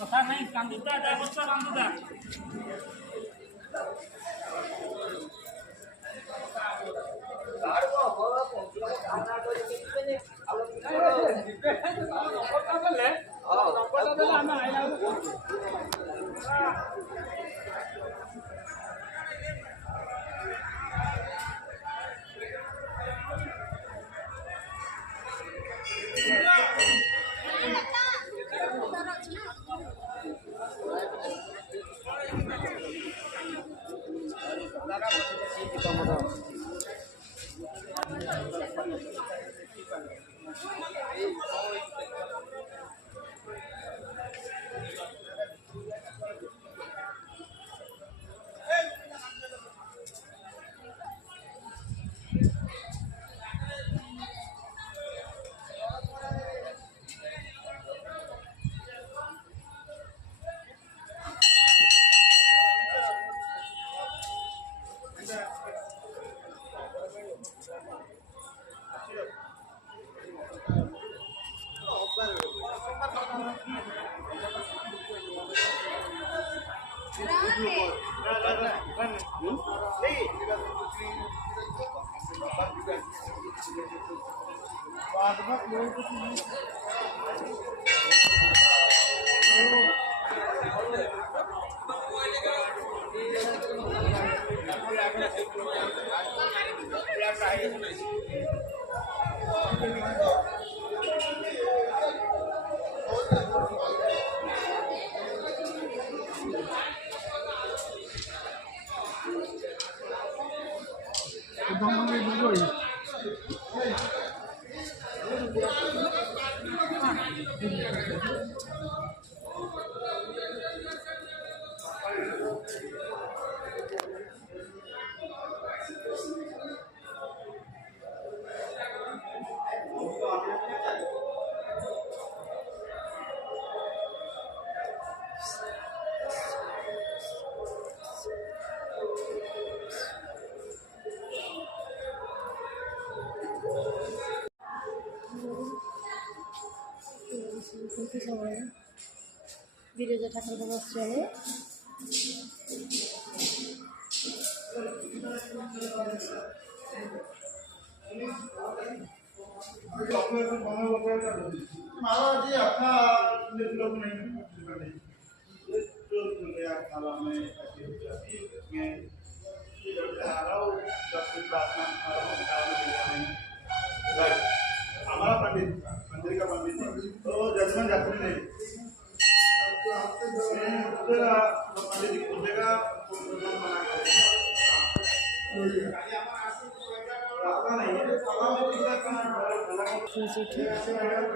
କଥା ନାହିଁ କାନ୍ଦୁତା ଯା ବର୍ଷ କାନ୍ଦୁତା समय विरजा ठाकुर बसुआने हमारा पंडित मंदिर का पंडित तो जजमेंट जाते नहीं पंडित जी पूछेगा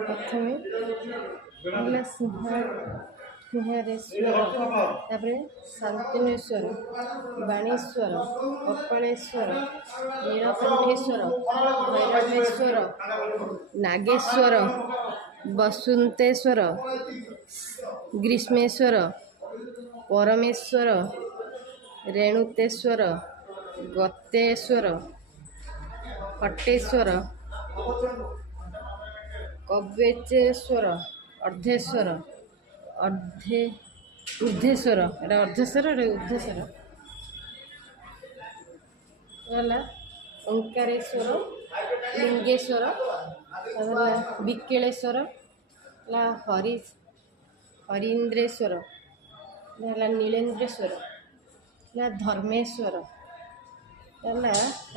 प्रथमे सिंहारेश्वर तापर शांतनेश्वर बाणेश्वर कपालेश्वर नीलकंठेश्वर भैरवेश्वर नागेश्वर वसुंतेश्वर ग्रीष्मेश्वर परमेश्वर रेणुतेश्वर गतेश्वर हटेश्वर कव्यचेश्वर अर्धेश्वर ऊर्धेश्वर एटा अर्धेश्वर एटा ऊर्धेश्वर गला ओंकारेश्वर लिंगेश्वर विकेलेश्वर हरीन्द्रेश्वर नीलेन्द्रेश्वर धर्मेश्वर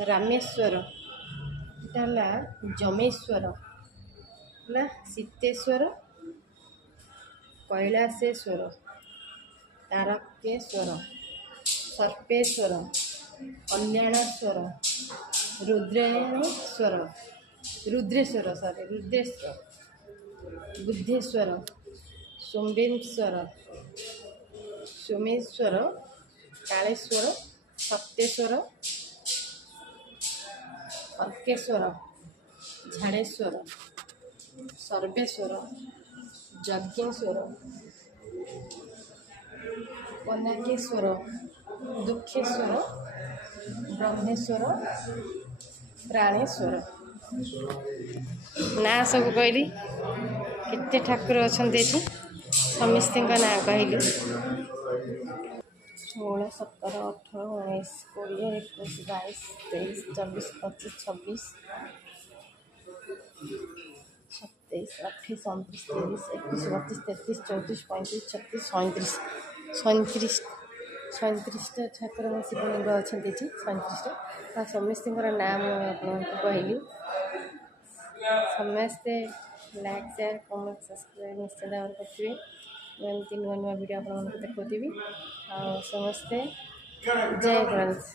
रामेश्वर जमेश्वर सीतेश्वर कैलासेश्वर तारकेश्वर सर्पेश्वर कल्याणेश्वर रुद्रेश्वर बुद्धेश्वर सोमेश्वर कालेश्वर सप्तेश्वर अर्केश्वर झाड़ेश्वर सर्वेश्वर यज्ञेश्वर पनाकेश्वर दुखेश्वर ब्रह्मेश्वर प्राणेश्वर ना सब कहली केते ठाकुर अच्छा ସମସ୍ତଙ୍କ ନାଁ କହିଲି 16 17 18 19 20 21 22 23 24 25 26 27 28 29 30 31 32 33 34 35 36 37 ଠାକୁରଙ୍କ ଶିବଲିଙ୍ଗ ଅଛନ୍ତି ଏଠି 37ଟା ସମସ୍ତଙ୍କର ନାଁ ମୁଁ ଆପଣଙ୍କୁ କହିଲି। ସମସ୍ତେ ଲାଇକ୍ ସେୟାର କମେଣ୍ଟ ସବସ୍କ୍ରାଇବ୍ ନିଶ୍ଚିତ ଭାବରେ କରିଥିବେ। ମୁଁ ଏମିତି ନୂଆ ନୂଆ ଭିଡ଼ିଓ ଆପଣମାନଙ୍କୁ ଦେଖାଉଥିବି। ଆଉ ସମସ୍ତେ ଜୟ ଗଣେଶ।